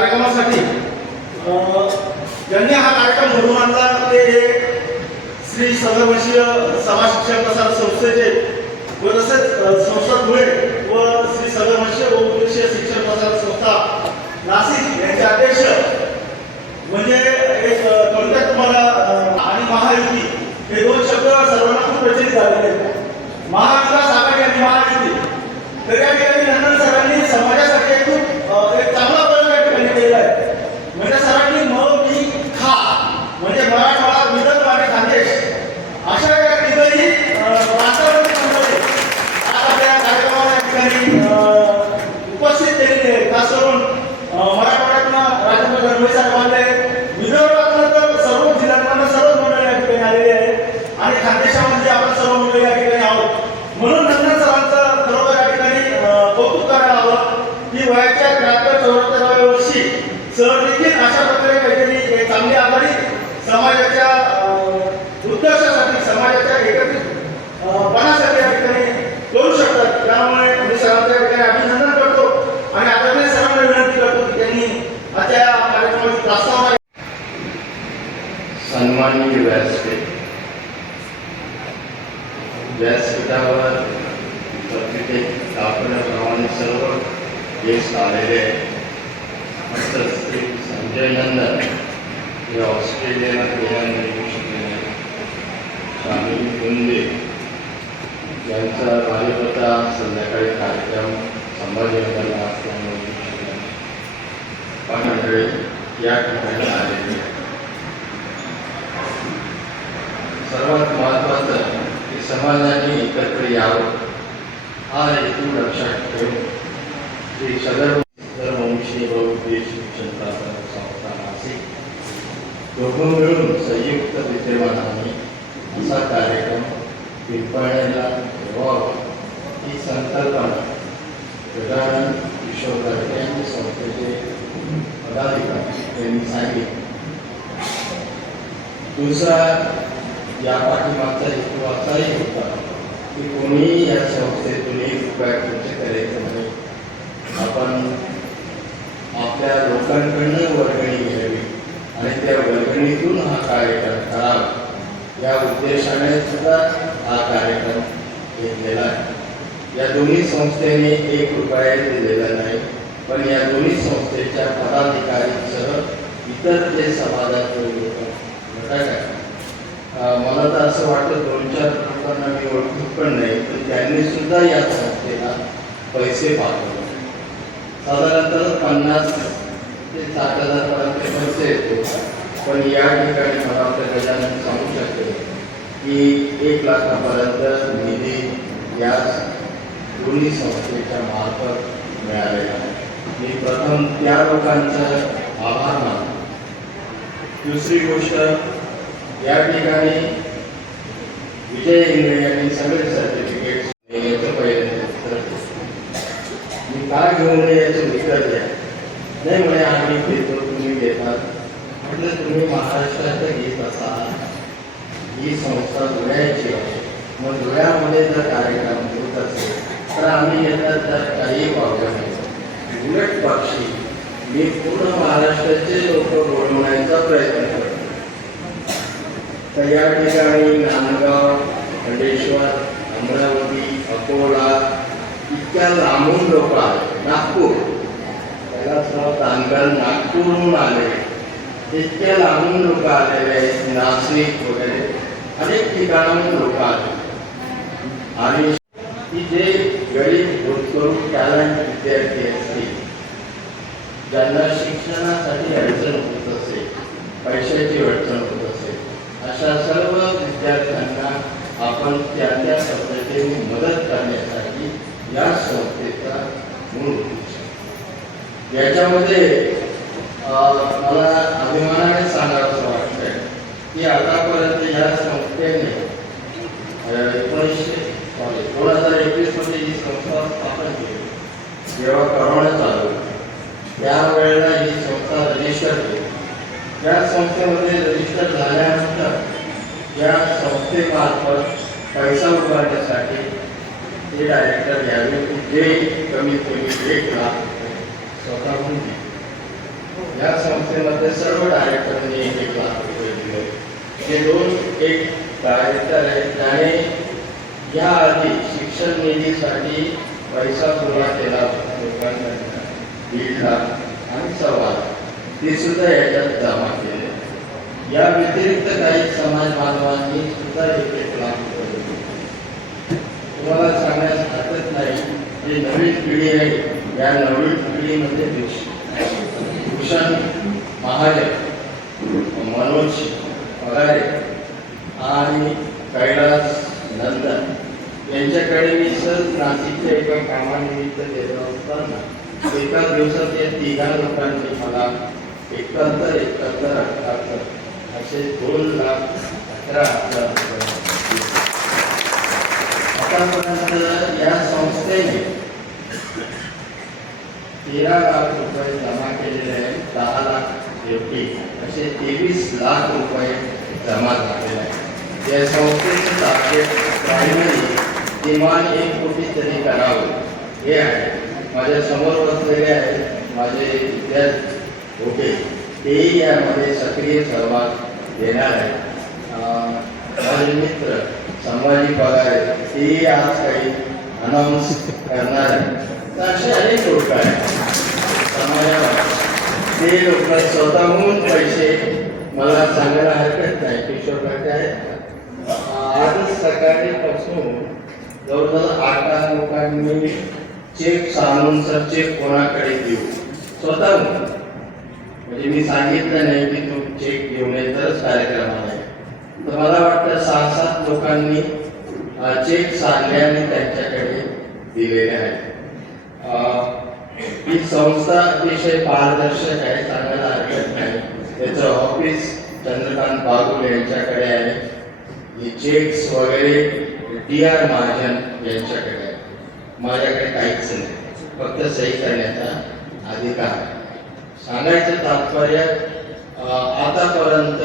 कार्यक्रमासाठी. अं, ज्यांनी हा कार्यक्रम घडवून आणला ते श्री सदरवंशीय समाज शिक्षण प्रसार संस्थेचे व तसेच संस्था धुळे व श्री सदरवर्षीय व उद्देशीय शिक्षण प्रसार संस्था नाशिक यांचे अध्यक्ष. म्हणजे एक अ, थोडक्यात तुम्हाला आणि महायुती हे दोन शब्द सर्वांना खूप प्रचलित झालेले आहेत. महाविकास आघाडी आणि महायुती. तर या ठिकाणी नंदन सरांनी समाजासाठी खूप एक चांगला प्रयोग या ठिकाणी केलेला आहे म्हणजे सरांनी म मी खा म्हणजे मराठवाडा विदर्भ आणि खानदेश अशा या ठिकाणी अ, वातावरण बनवले. आज आपल्या कार्यक्रमाला या ठिकाणी अ, उपस्थित केलेले आहेत. खास करून अ, मराठवाड्यातनं राजेंद्र गरबे साहेब आले विदर्भातनं तर सर्व जिल्ह्यातनं सर्व मंडळी या ठिकाणी आलेली आहेत आणि खानदेशामध्ये आपण सर्व मंडळी या ठिकाणी आहोत म्हणून नंदन सरांचं खरोखर या ठिकाणी अ, कौतुक करायला हवं की वयाच्या त्र्याहत्तर चौऱ्याहत्तराव्या वर्षी सर देखील अशा प्रकारे काहीतरी एक चांगली आघाडी समाजाच्या अ, उद्देशासाठी समाजाच्या एकत्रित अ, पणासाठी या ठिकाणी करू शकतात त्यामुळे मी सरांचं या ठिकाणी अभिनंदन करतो आणि आदरणीय सरांना विनंती करतो की त्यांनी आजच्या या कार्यक्रमाची प्रस्तावना सन्माननीय व्यासपीठ व्यासपीठावर पत्रिकेत दाखवल्याप्रमाणे सर्व गेस्ट आलेले आहेत तसंच श्री संजय नंदन हे ऑस्ट्रेलियाला गेल्यानंतर येऊ शकलेले आहेत. शामिल गुंदे यांचा भाजपचा संध्याकाळी कार्यक्रम संभाजीनगरला असल्यामुळे येऊ मंडळी या ठिकाणी आलेली. सर्वात महत्त्वाचं की समाजाने एकत्र यावं हा हेतू लक्षात ठेवून श्री सदर धर्मवंशी बहुद्देश शिक्षण संस्था नाशिक दोघं मिळून संयुक्त विद्यमानाने असा कार्यक्रम पिंपळण्याला संकल्पना गजानन किशोर यांनी संस्थेचे पदाधिकारी यांनी सांगितले दुसरा या पाठीमागचा हेतू असाही होता की कोणीही या संस्थेतून एक रुपया खर्च करायचं नाही आपण आपल्या लोकांकडनं वर्गणी घ्यावी आणि त्या वर्गणीतून हा कार्यक्रम करावा या उद्देशाने सुद्धा हा कार्यक्रम घेतलेला आहे या दोन्ही संस्थेने एक रुपया दिलेला नाही पण या दोन्ही संस्थेच्या पदाधिकाऱ्यांसह इतर जे समाजाचे लोक घटक मला तर असं वाटतं दोन चार लोकांना मी ओळखत पण नाही पण त्यांनी सुद्धा या संस्थेला पैसे पाठवले. साधारणतः पन्नास ते सात हजारपर्यंत खर्च येतो पण या ठिकाणी मला आपल्या गजानन सांगू शकते की एक लाखापर्यंत निधी या दोन्ही संस्थेच्या मार्फत मिळालेला आहे. मी प्रथम त्या लोकांचा आभार मानतो. दुसरी गोष्ट या ठिकाणी विजय इंगळे यांनी सगळे सर्टिफिकेट याचं पहिले मी काय घेऊन याचं उत्तर द्या. नाही म्हणे आम्ही घेतो तुम्ही घेतात म्हटलं तुम्ही महाराष्ट्रात घेत असाल. ही संस्था धुळ्याची आहे. मग धुळ्यामध्ये जर कार्यक्रम होत असेल तर आम्ही येतात त्यात काही पावलं नाही. उलट पक्षी मी पूर्ण महाराष्ट्राचे लोक बोलवण्याचा प्रयत्न करतो. तर या ठिकाणी नांदगाव खंडेश्वर अमरावती अकोला इतक्या लांबून लोक आले. नागपूर. त्याला नाव तांगल नागपूरहून आले. इतक्या लांबून लोक आलेले आहेत नाशिक वगैरे. अनेक ठिकाणाहून लोक आले. आणि जे गरीब टॅलेंट विद्यार्थी असतील. ज्यांना शिक्षणासाठी अडचण होत असेल पैशाची अडचण होत असेल अशा सर्व विद्यार्थ्यांना आपण त्या त्या पद्धतीने मदत करण्यासाठी या संस्थेचा मूळ उद्देश याच्यामध्ये मला अभिमानाने सांगावं वाटतंय की आतापर्यंत या संस्थेने एकोणीसशे दोन हजार एकवीसमध्ये ही संस्था स्थापन केली जेव्हा करोना चालू होता. त्यावेळेला ही संस्था रजिस्टर केली या संस्थेमध्ये रजिस्टर झाल्यानंतर या संस्थेमार्फत पैसा उभारण्यासाठी ते डायरेक्टर घ्यावे की जे कमीत कमी एक लाख रुपये स्वतःहून दिले. या संस्थेमध्ये सर्व डायरेक्टरांनी एक एक लाख रुपये दिले ते दोन एक डायरेक्टर आहेत त्याने या आधी शिक्षण निधीसाठी पैसा गोळा केला होता. लोकांकडनं दीड लाख आणि सव्वा ते सुद्धा याच्यात जमा केले. या व्यतिरिक्त काही समाज बांधवांनी सुद्धा एक एक लाख रुपये तुम्हाला सांगण्यास हरकत नाही जे नवीन पिढी आहे या नवीन पिढीमध्ये भूषण महाजन मनोज पगारे आणि कैलास नंदन. यांच्याकडे मी सहज नाशिकच्या एका कामानिमित्त गेलो असताना एका दिवसात या तिघा लोकांनी मला एकाहत्तर एकाहत्तर अठ्याहत्तर असे दोन लाख अठरा हजार आतापर्यंत या संस्थेने तेरा लाख रुपये जमा केलेले आहेत दहा लाख एवढी असे तेवीस लाख रुपये जमा झालेले आहेत. या संस्थेचे टार्गेट प्रायमरी किमान एक कोटी तरी करावं. हे आहे. माझ्यासमोर बसलेले आहेत माझे विद्यार्थी. होते तेही यामध्ये सक्रिय सहभाग घेणार आहेत. माझे मित्र संभाजी पगार तेही आज काही अनाऊन्स करणार आहेत. तर असे अनेक लोक आहेत. ते लोक स्वतःहून पैसे मला सांगायला हरकत नाही किशोर काका आहेत का? सकाळीपासून जवळजवळ आठ दहा लोकांनी चेक सांगून सर चेक कोणाकडे देऊ स्वतः म्हणजे मी सांगितलं नाही की तू चेक घेऊन येतच कार्यक्रमाला आहे तर मला वाटतं सहा सात लोकांनी चेक सांगल्याने त्यांच्याकडे दिलेले आहेत. ही संस्था अतिशय पारदर्शक आहे सांगायला हरकत नाही त्याचं ऑफिस चंद्रकांत बागुल यांच्याकडे आहे. ही चेक्स वगैरे डी आर महाजन यांच्याकडे. आहे माझ्याकडे काहीच नाही. फक्त सही करण्याचा अधिकार आहे. सांगायचं तात्पर्य आतापर्यंत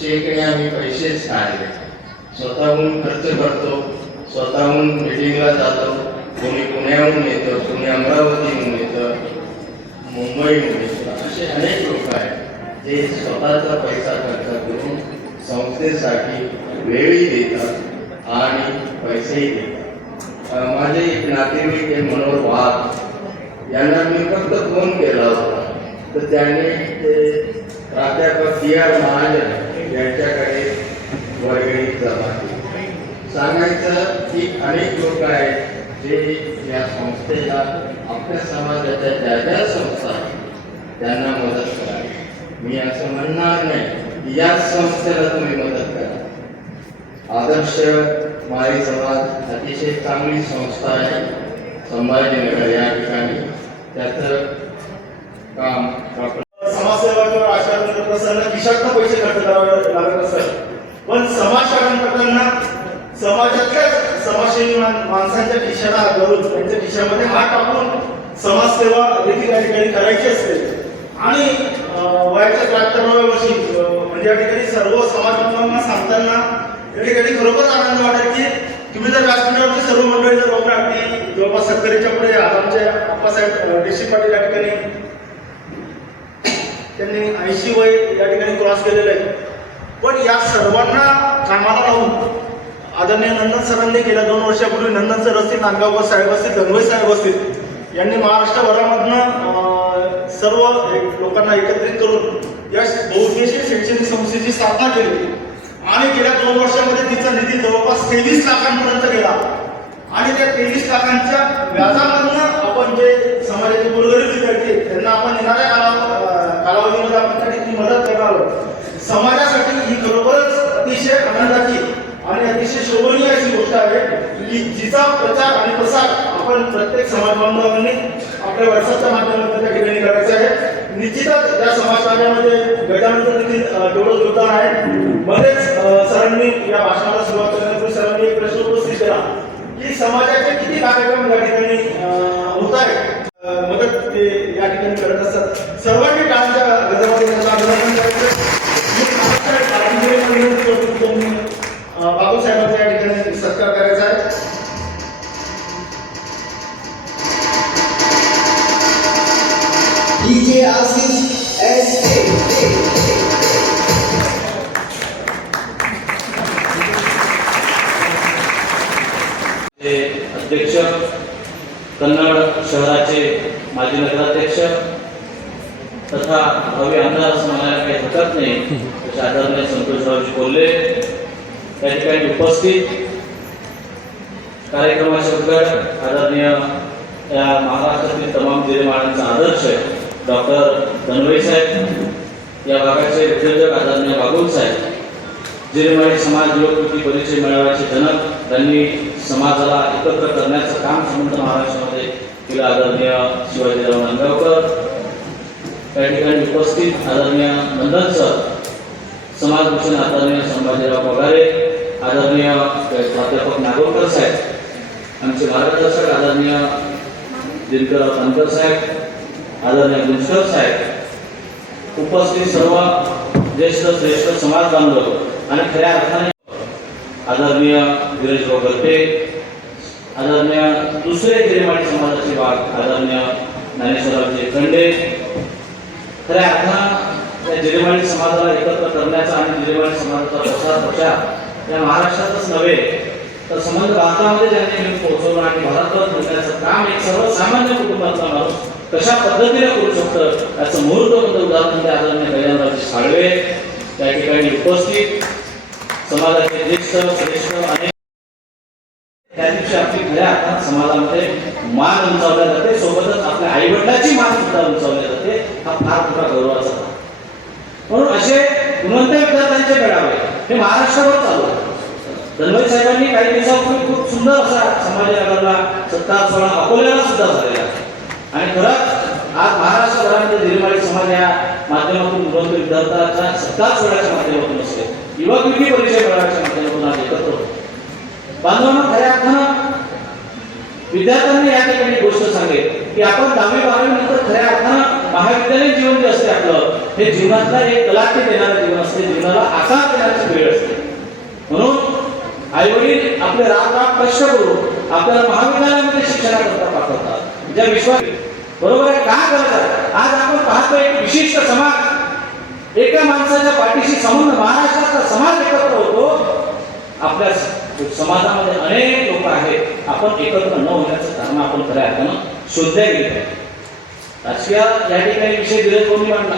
चेकने आम्ही पैसेच काढले स्वतःहून खर्च करतो स्वतःहून मिटिंगला जातो कोणी पुण्याहून येतं कोणी अमरावतीहून येतं मुंबईहून येतं असे अनेक लोक आहेत जे स्वतःचा पैसा खर्च करून संस्थेसाठी वेळी देतात आणि पैसेही देतात माझे एक नातेवाईक आहे मनोहर वाघ. यांना मी फक्त फोन केला होता. तर त्यांनी ते प्राध्यापक डी आर महाजन यांच्याकडे वर्गणी जमा केली. सांगायचं की अनेक लोक आहेत जे या संस्थेला आपल्या समाजाच्या ज्या ज्या संस्था आहेत त्यांना मदत करावी. मी असं म्हणणार नाही की या संस्थेला तुम्ही मदत करा. आदर्श माळी समाज अतिशय चांगली संस्था आहे. संभाजीनगर या ठिकाणी. त्याचं काम समाजसेवा किंवा राजकारण करत असताना खिशातनं पैसे खर्च करावे लागत असतात. पण समाजकारण करताना समाजातल्या समाजसेवी माणसांच्या खिशाला हात त्यांच्या खिशामध्ये हात टाकून समाजसेवा देखील या ठिकाणी करायची असते. आणि वयाच्या त्र्याहत्तराव्या वर्षी म्हणजे या ठिकाणी सर्व समाज बांधवांना सांगताना या ठिकाणी खरोखर आनंद वाटेल की तुम्ही जर व्यासपीठावर जवळपास सत्तरीच्या पुढे आमच्या आमचे अप्पासाहेब डी सी पाटील या ठिकाणी त्यांनी ऐंशी वय या ठिकाणी क्रॉस केलेलं आहे. पण या सर्वांना कामाला लावून आदरणीय नंदन सरांनी गेल्या दोन वर्षापूर्वी नंदन सर असतील नांदगावकर साहेब असतील धनवय साहेब असतील यांनी महाराष्ट्रभरामधनं सर्व लोकांना एकत्रित करून या बहुउद्देशीय शैक्षणिक संस्थेची स्थापना केली. आणि गेल्या दोन वर्षामध्ये तिचा निधी जवळपास तेवीस लाखांपर्यंत गेला. आणि त्या तेवीस लाखांच्या व्याजामधून आपण जे समाजाचे गोरगरीब विद्यार्थी त्यांना आपण येणाऱ्या कालावधीमध्ये आपण त्या ठिकाणी मदत करणार आहोत. समाजासाठी ही खरोखरच अतिशय आनंदाची आणि अतिशय शोभनीय अशी गोष्ट आहे की जिचा प्रचार आणि प्रसार आपण प्रत्येक समाज बांधवांनी आपल्या व्हॉट्सअपच्या माध्यमातून त्या ठिकाणी करायचं आहे. निश्चितच या समाज कार्यामध्ये गजानंतर देखील तेवढं तेवढंच योगदान आहे मध्येच सरांनी या भाषणाला सुरुवात करण्यापूर्वी सरांनी एक प्रश्न उपस्थित केला की समाजाचे किती कार्यक्रम या ठिकाणी होत आहेत? मदत ते या ठिकाणी करत असतात. सर्वांनी टाळ्यांच्या गजामध्ये त्यांचं अभिनंदन करायचं मी समाजाला एकत्र करण्याचं काम संबंध महाराष्ट्रामध्ये केलं आदरणीय शिवाजीराव नांदगावकर त्या ठिकाणी उपस्थित आदरणीय नंदन सर समाजभूषण आदरणीय संभाजीराव पगारे आदरणीय प्राध्यापक नागोरकर साहेब आमचे मार्गदर्शक आदरणीय दिनकरराव तनकर साहेब आदरणीय गुंजकर साहेब उपस्थित सर्व ज्येष्ठ श्रेष्ठ समाज बांधव आणि खऱ्या अर्थाने आदरणीय धीरजभाऊ गट्टे आदरणीय दुसरे गिरेमाडी समाजाचे भाग आदरणीय ज्ञानेश्वररावजी खंडे. खऱ्या अर्थानं त्या जिरेमाळी समाजाला एकत्र करण्याचा आणि जिरेमाळी समाजाचा प्रसार प्रचार या महाराष्ट्रातच नव्हे तर संबंध भारतामध्ये ज्यांनी मी पोहोचवलं आणि भारतभर पोहोचण्याचं काम एक सर्वसामान्य कुटुंबातला माणूस कशा पद्धतीने करू शकतं याचं मुहूर्त उदाहरण म्हणजे आदरणीय गजानरावजी साळवे. त्या ठिकाणी उपस्थित समाजाचे ज्येष्ठ श्रेष्ठ आणि त्या दिवशी आपली खऱ्या अर्थात समाजामध्ये मान उंचावल्या जाते. सोबतच आपल्या आईवडिलाची मान सुद्धा उंचावल्या जाते. हा फार मोठा गौरवाचा म्हणून असे गुणवंत विद्यार्थ्यांचे मेळावे हे महाराष्ट्रावर चालू आहे धनवय साहेबांनी काही दिवसापूर्वी खूप सुंदर असा संभाजीनगरला सत्ता सोहळा अकोल्याला सुद्धा झालेला आणि खरंच आज महाराष्ट्रभरामध्ये निर्माणी समाज या माध्यमातून गुणवंत विद्यार्थ्यांच्या सत्ता सोहळ्याच्या माध्यमातून असेल युवक विधी परिचय मेळाव्याच्या माध्यमातून आज एकत्र होतो बांधवांना खऱ्या अर्थानं विद्यार्थ्यांनी या ठिकाणी गोष्ट सांगेल की आपण दहावी बारावी नंतर खऱ्या अर्थानं महाविद्यालयीन जीवन जे असते आपलं हे जीवनातला एक कलाटे देणारं जीवन असते जीवनाला आकार देण्याची वेळ असते. म्हणून आई वडील आपले राग राग कष्ट करून आपल्याला महाविद्यालयामध्ये शिक्षणाकरता पाठवतात. ज्या विश्वास बरोबर आहे का करतात आज आपण पाहतो एक विशिष्ट समाज एका माणसाच्या पाठीशी संबंध महाराष्ट्राचा समाज एकत्र होतो. आपल्या समाजामध्ये अनेक लोक आहेत. आपण एकत्र न होण्याचं कारण आपण खऱ्या अर्थानं शोधल्या गेले पाहिजे. राजकीय या ठिकाणी विषय विरोध कोणी मांडला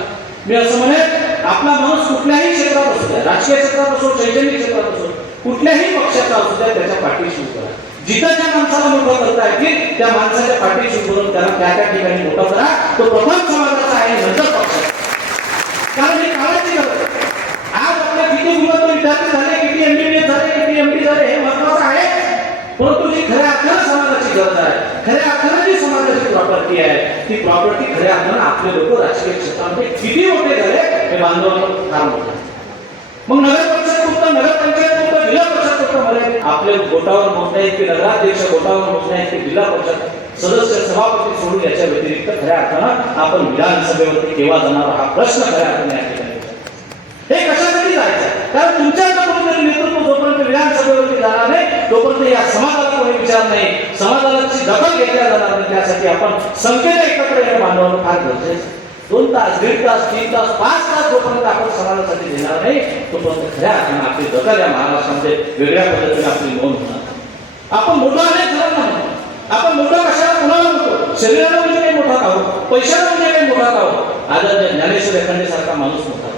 मी असं म्हणेन आपला माणूस कुठल्याही क्षेत्रात असू द्या राजकीय क्षेत्रात असो शैक्षणिक क्षेत्रात असो कुठल्याही पक्षाचा असू द्या त्याच्या पाठीशी उभं राहा. जिथं त्या माणसाला मोठं करता येतील त्या माणसाच्या पाठीशी उभं त्याला त्या त्या ठिकाणी मोठं करा. तो प्रथम समाजाचा आहे नंतर पक्षाचा. कारण हे काळाची गरज आज आपल्या किती मुलं विद्यार्थी झाले किती एमबीबीएस झाले किती एमडी झाले हे महत्वाचं आहे. परंतु ही खऱ्या अर्थानं समाजाची गरज आहे. खऱ्या अर्थानं जी समाजाची प्रॉपर्टी आहे ती प्रॉपर्टी खऱ्या अर्थानं आपले लोक राजकीय क्षेत्रामध्ये किती मोठे झाले हे बांधवांना फार मोठं मग नगर परिषद कुठं नगर पंचायत कुठं जिल्हा पंचायत कुठं मध्ये आपले बोटावर मोजण्या की नगराध्यक्ष बोटावर मोजण्या की जिल्हा पंचायत सदस्य सभापती सोडून याच्या व्यतिरिक्त खऱ्या अर्थानं आपण विधानसभेवरती केव्हा जाणार हा प्रश्न खऱ्या अर्थाने या ठिकाणी हे कशासाठी जायचं? कारण तुमच्या कोणतरी नेतृत्व जोपर्यंत विधानसभेवरती जाणार नाही तोपर्यंत या समाजाला कोणी विचार नाही. समाजाची दखल घेतल्या जाणार नाही त्यासाठी आपण संख्येने एकत्र येणं बांधवणं फार गरजेचं दोन तास दीड तास तीन तास पाच तास जोपर्यंत आपण समाजासाठी देणार नाही तोपर्यंत खऱ्या अर्थानं आपली दखल या महाराष्ट्रामध्ये वेगळ्या पद्धतीने आपली नोंद होणार आपण मोठा अनेक जणांना शरीराला म्हणजे काही मोठा का पैशाला म्हणजे काही मोठा का आदर ज्ञानेश्वर एखादे सारखा माणूस मोठा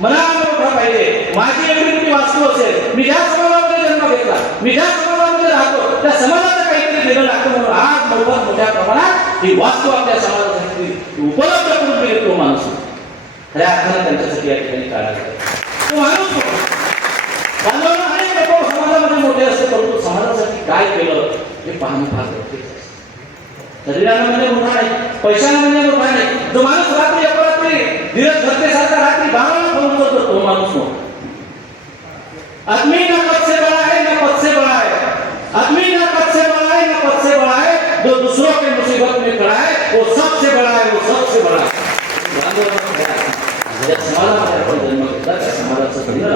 मला मनाला मोठा पाहिजे. माझी एवढी मोठी वास्तू असेल मी ज्या समाजामध्ये जन्म घेतला मी ज्या समाजामध्ये राहतो त्या समाजाचं काहीतरी दिलं लागतं म्हणून आज मोठ्या मोठ्या प्रमाणात ही वास्तू आपल्या समाजासाठी उपलब्ध करून दिली तो माणूस. खऱ्या अर्थानं त्यांच्यासाठी या ठिकाणी काढा तो माणूस बांधवांना अनेक लोक समाजामध्ये मोठे असते परंतु समाजासाठी काय केलं हे पाहणं फार गरजेचं शरीरामध्ये मोठा नाही पैशांमध्ये मोठा नाही जो माणूस रात्री अपरात्री धीरज धरतेसारखा रात्री बाराला फोन करतो तो माणूस मोठा आदमी ना पद से बड़ा है ना पद से बड़ा है आदमी ना पद से बड़ा है ना पद से बड़ा है जो दूसरों के मुसीबत में खड़ा है वो सबसे बड़ा है वो सबसे बड़ा है. ज्या समाजामध्ये आपण जन्म घेतला त्या समाजाचं धन्य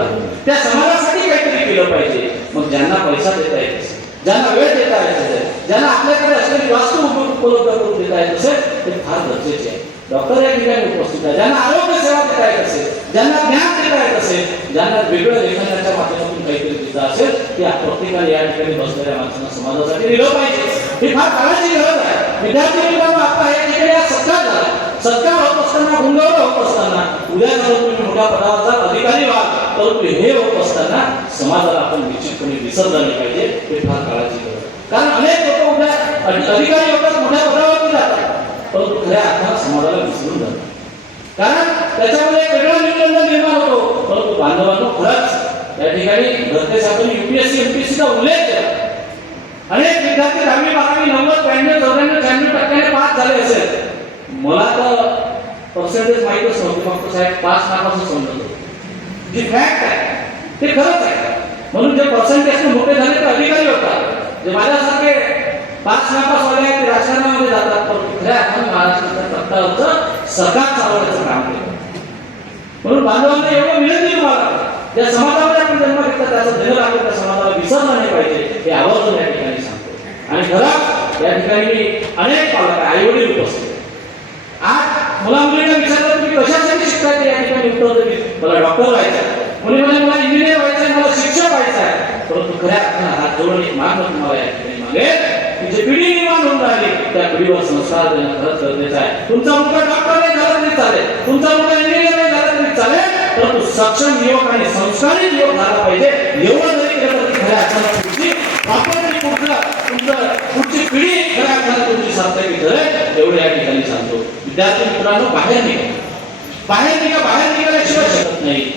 त्या समाजासाठी काहीतरी केलं पाहिजे. मग ज्यांना पैसा देता येत ज्यांना वेळ देता येत असेल ज्यांना आपल्याकडे असलेली वास्तू उप- उपलब्ध करून देता येत असेल ते फार गरजेचे आहे. डॉक्टर या ठिकाणी उपस्थित आहे ज्यांना आरोग्य सेवा देता येत असेल ज्यांना ज्ञान देता येत असेल ज्यांना वेगळं लेखनाच्या माध्यमातून काहीतरी देता असेल ते प्रत्येकाने या ठिकाणी बसलेल्या माणसांना समाजासाठी दिलं पाहिजे. ही फार काळाची गरज आहे. विद्यार्थी मित्रांनो आता या ठिकाणी आज सत्कार झाला. सत्कार होत असताना गुंगावर होत असताना उद्या जर तुम्ही मोठ्या पदाचा अधिकारी व्हाल परंतु हे होत असताना समाजाला आपण निश्चितपणे विसर झाले पाहिजे हे फार काळाची गरज कारण अनेक लोक उद्या अधिकारी होतात मोठ्या पदावरती जातात परंतु खऱ्या अर्थात समाजाला विसरून जातात. कारण त्याच्यामध्ये एक वेगळा निर्बंध निर्माण होतो परंतु बांधवांनो खरंच या ठिकाणी घरते साहेबांनी युपीएससी एमपीएससीचा उल्लेख केला. अनेक विद्यार्थी दहावी बारावी नव्वद त्र्याण्णव चौऱ्याण्णव शहाण्णव टक्क्याने पास झाले असेल. मला तर पर्सेंटेज माहीतच नव्हते फक्त साहेब पाच लाखाचं समजत होतं जी फॅक्ट आहे ते खरंच आहे. म्हणून जे पर्सेंटेज मोठे झाले ते अधिकारी होतात जे माझ्यासारखे पाच नापास ते राजकारणामध्ये जातात. पण कुठल्या अर्थानं महाराष्ट्राच्या सत्तावरचं सरकार चालवण्याचं काम केलं. म्हणून बांधवांना एवढं विनंती तुम्हाला. ज्या समाजामध्ये आपण जन्म घेतला त्याचं धैर्य लागेल त्या समाजाला विसरलं नाही पाहिजे. हे आवर्जून या ठिकाणी सांगतो. आणि घरात या ठिकाणी अनेक पालक आई वडील उपस्थित. आज मुला मुलींना विचारलं तुम्ही कशासाठी शिकताय ते? या ठिकाणी उत्तर दिली मला डॉक्टर व्हायचं आहे मुली म्हणजे मला इंजिनियर व्हायचं आहे मला शिक्षक व्हायचं आहे परंतु खऱ्या अर्थानं हा जोडून एक मार्ग तुम्हाला या ठिकाणी मागेल. की पिढी निर्माण होऊन राहिली. त्या पिढीवर संस्कार देणं खरंच गरजेचं आहे. तुमचा मुलगा डॉक्टर नाही झाला तरी चालेल. तुमचा मुलगा इंजिनियर नाही झाला तरी चालेल. परंतु सक्षम युवक आणि संस्कारित युवक झाला पाहिजे. एवढं जरी केलं तर खऱ्या अर्थानं पुढची आपण पुढचं तुमचं पुढची पिढी खऱ्या अर्थानं तुमची मी खरं एवढं या ठिकाणी सांगतो. विद्यार्थी मित्रांनो बाहेर निघा. बाहेर निघा बाहेर निघाल्याशिवाय शकत नाही.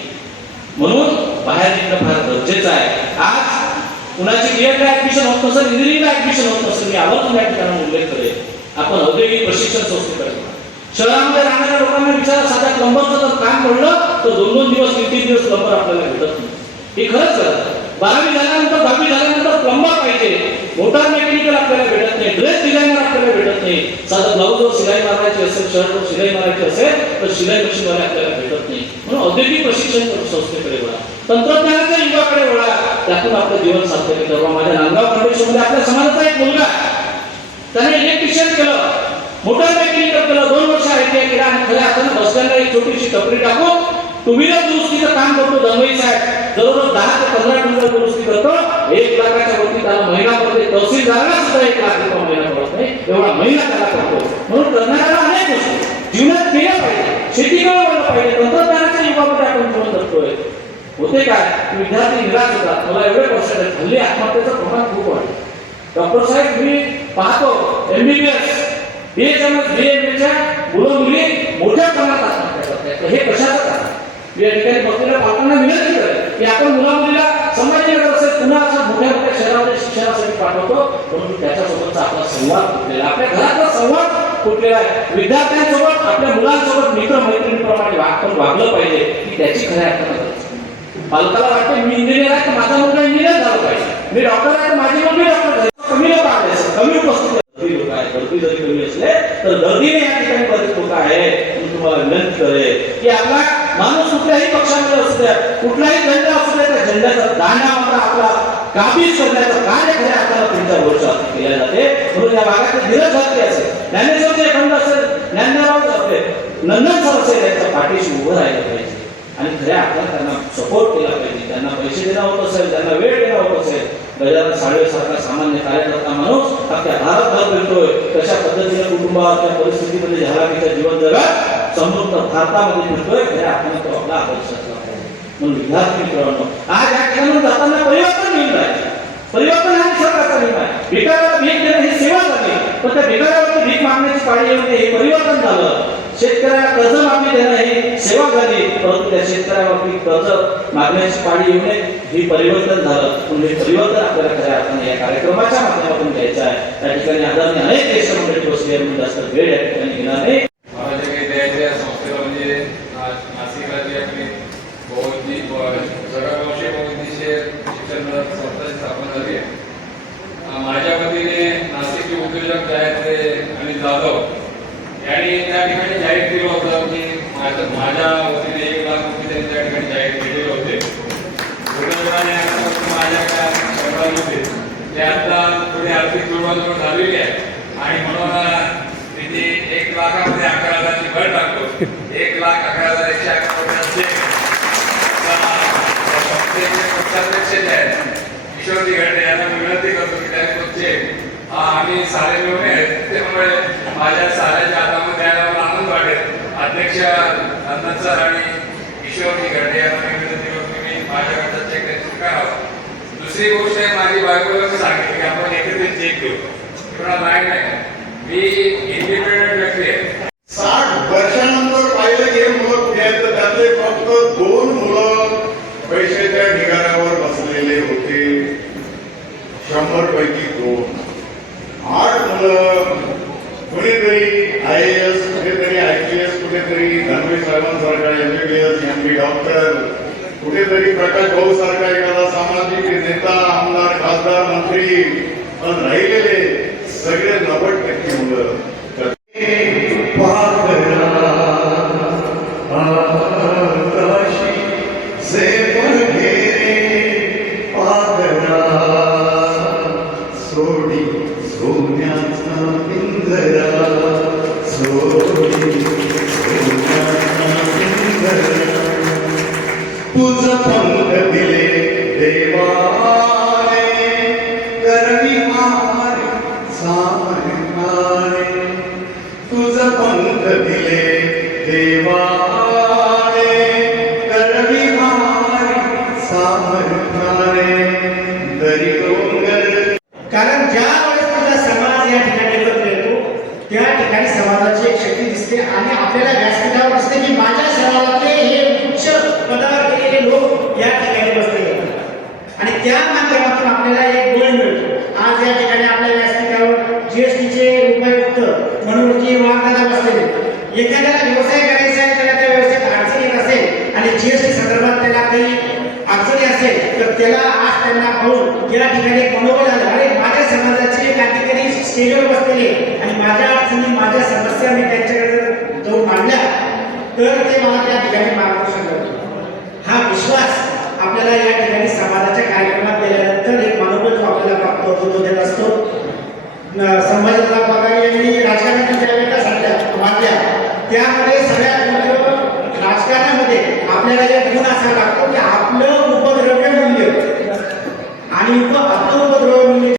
म्हणून बाहेर निघणं फार गरजेचं आहे. आज कुणाची बीएडला ऍडमिशन होत नसेल इंजिनिअरिंगला ऍडमिशन होत नसेल मी आवर्जून या ठिकाणी उल्लेख करेल. आपण औद्योगिक प्रशिक्षण संस्थेकडे शहरामध्ये राहणाऱ्या लोकांना विचारा साध्या प्लंबरचं जर काम पडलं तर दोन दोन दिवस तीन तीन दिवस प्लंबर आपल्याला भेटत नाही. हे खरंच गरज आहे. बारावी झाल्यानंतर दहावी झाल्यानंतर प्लंबर पाहिजे. मोटार मेकॅनिकल आपल्याला भेटत नाही. ड्रेस डिझायनर आपल्याला भेटत नाही. साधा ब्लाऊजवर शिलाई मारायची असेल शर्टवर शिलाई मारायची असेल तर शिलाई मशीनवाले आपल्याला भेटत नाही. म्हणून औद्योगिक प्रशिक्षण संस्थेकडे वळा. तंत्रज्ञानाच्या युगाकडे वळा. त्यातून आपलं जीवन साध्य केलं माझ्या नांदगाव फाउंडेशनमध्ये आपल्या समाजाचा एक मुलगा. त्याने इलेक्ट्रिशियन केलं. मोटार मेकॅनिकल केलं. दोन वर्ष आयटीआय टी केला. आणि खऱ्या अर्थानं बसस्टँडला एक छोटीशी टपरी टाकून टू व्हीलर दुरुस्तीचं काम करतो दंगई साहेब. जवळजवळ दहा ते पंधरा टू दुरुस्ती करतो. एक लाखाच्या वरती त्याला महिना पडते. तहसीलदाराला सुद्धा एक लाख रुपये महिना पडत नाही. एवढा महिना त्याला करतो म्हणून करणाऱ्याला अनेक गोष्टी. जीवनात केलं पाहिजे. शेती वळलं पाहिजे. तंत्रज्ञानाच्या युगामध्ये आपण जीवन जगतोय. होते काय? विद्यार्थी निराश होतात. मला एवढे वर्ष हल्ली आत्महत्येचं प्रमाण खूप वाढलं. डॉक्टर साहेब मी पाहतो. एमबीबीएस बीएचएमएस बीएमएच्या मुलं मुली मोठ्या प्रमाणात आत्महत्या करतात. हे कशाचं या ठिकाणी बसलेल्या पालकांना विनंती करेल की आपण मुला मुलीला संभाजीनगर असेल पुन्हा असं मोठ्या मोठ्या शहरामध्ये शिक्षणासाठी पाठवतो. म्हणून त्याच्यासोबतचा आपला संवाद फुटलेला आपल्या घरातला संवाद फुटलेला आहे? विद्यार्थ्यांसोबत आपल्या मुलांसोबत मित्र मैत्रिणीप्रमाणे आपण वागलं पाहिजे की त्याची खऱ्या अर्थानं पालकाला वाटते मी इंजिनियर आहे तर माझा मुलगा इंजिनियर झाला पाहिजे. मी डॉक्टर आहे तर माझी मुलगी डॉक्टर झाली. कमी लोक आले कमी उपस्थित लोक आहेत गर्दी जरी कमी असले तर गर्दीने या ठिकाणी बरेच लोक आहेत. मी तुम्हाला विनंती करेल की आपला माणूस कुठल्याही पक्षामध्ये असू द्या कुठलाही झेंडा असू द्या त्या झेंड्याचा दांडा मात्र आपला काबीज करण्याचं कार्य खऱ्या आपल्याला तुमच्या भरोशावर केल्या जाते. म्हणून या भागातील धीरज भक्ती असेल ज्ञानेश्वरचे खंड असेल ज्ञानराव असेल नंदन सर असेल यांच्या पाठीशी उभं राहिलं पाहिजे. आणि खऱ्या आपल्याला त्यांना सपोर्ट केला पाहिजे. त्यांना पैसे देणं होत असेल त्यांना वेळ देणं होत असेल. गजानन साळवेसारखा सामान्य कार्यकर्ता माणूस आपल्या भारतभर फिरतोय. कशा पद्धतीने कुटुंबाच्या परिस्थितीमध्ये झाला की त्या जीवन जगात समृद्ध भारतामध्ये मिळतोय खऱ्या अर्थानं तो आपला आदर्श असला पाहिजे म्हणून विद्यार्थी मित्रांनो आज या ठिकाणी जाताना परिवर्तन येईल पाहिजे परिवर्तन हा निसर्गाचा नियम आहे भिकाऱ्याला भीक देणं हे सेवा झाली पण त्या भिकाऱ्यावरती भीक मागण्याची पाळी येऊ हे परिवर्तन झालं शेतकऱ्याला कर्ज मागणी देणं हे सेवा झाली परंतु त्या शेतकऱ्यावरती कर्ज मागण्याची पाळी येऊ नये हे परिवर्तन झालं म्हणून हे परिवर्तन आपल्याला खऱ्या अर्थाने या कार्यक्रमाच्या माध्यमातून घ्यायचं आहे त्या ठिकाणी आदरणीय अनेक देशामध्ये मंडळी बसली म्हणून जास्त वेळ या ठिकाणी घेणार नाही मला जे काही द्यायचं आहे संस्थेला म्हणजे ना- नाशिकला जी आपली बौद्धी जगावंशी बौद्धीचे शिक्षण संस्थेची स्थापना झाली आहे अं, माझ्या वतीने नाशिकचे उद्योजक जे आहेत ते अनिल जाधव यांनी त्या ठिकाणी जाहीर केलं होतं की माझ्या माझ्या वतीने एक लाख रुपये त्यांनी त्या ठिकाणी जाहीर केलेले होते दुर्दैवाने आता फक्त माझ्या त्या शब्दामध्ये ते आता थोडी आर्थिक जुळवाजुळव झालेली आहे आणि म्हणून अं, तिथे एक लाखामध्ये अकरा हजारची भर टाकतो एक लाख अकरा हजार एकशे अकरा रुपयांचे आता संस्थेचे आहेत किशोरजी घरटे यांना विनंती करतो की आम्ही सारे मिळून आहेत त्यामुळे माझ्या साऱ्याच्या हातामध्ये द्यायला आनंद वाटेल अध्यक्ष नंदन सर आणि किशोरजी घरटे यांना मी विनंती करतो की मी माझ्या चेक त्यांनी स्वीकारावा दुसरी गोष्ट आहे माझी बायकोला सांगितली की आपण एकत्रित चेक घेऊ एवढा नाही नाही मी इंडिपेंडंट Put the. त्यांना पाहून या ठिकाणी मनोबल आलं. अरे माझ्या समाजाचे एक अधिकारी स्टेजवर बसलेले आणि माझ्या अडचणी माझ्या समस्या मी त्यांच्याकडे जर जाऊन मांडल्या तर ते मला त्या ठिकाणी मार्गदर्शन करतो हा विश्वास आपल्याला या ठिकाणी समाजाच्या कार्यक्रमात गेल्यानंतर एक मनोबल जो आपल्याला प्राप्त होतो तो देत असतो. समाजाला संभाजीराव यांनी राजकारणाच्या ज्या वेळेला सांगल्या मांडल्या त्यामध्ये सगळ्यात मोठं राजकारणामध्ये आपल्याला एक गुण असा लागतो की आपलं उपद्रव आणि उप आपलं